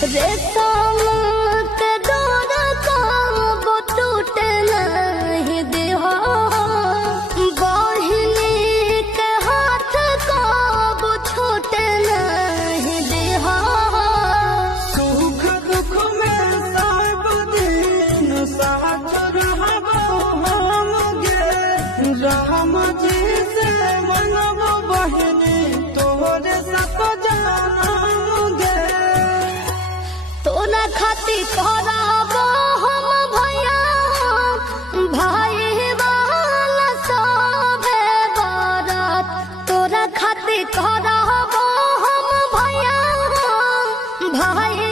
रेशम के डोर कब टूटे नहीं देहो, बहिनी के हाथ कब छूटे नहीं देहो। सुख दुख में सब दिन साथ रहबो हम गे, राम जी से मनबो बहिनी तोरे साथ जानम गे। तोरा खातिर करबो हम भैया, भाई वाला सबे बारात। तोरा खातिर करबो हम भैया, भाई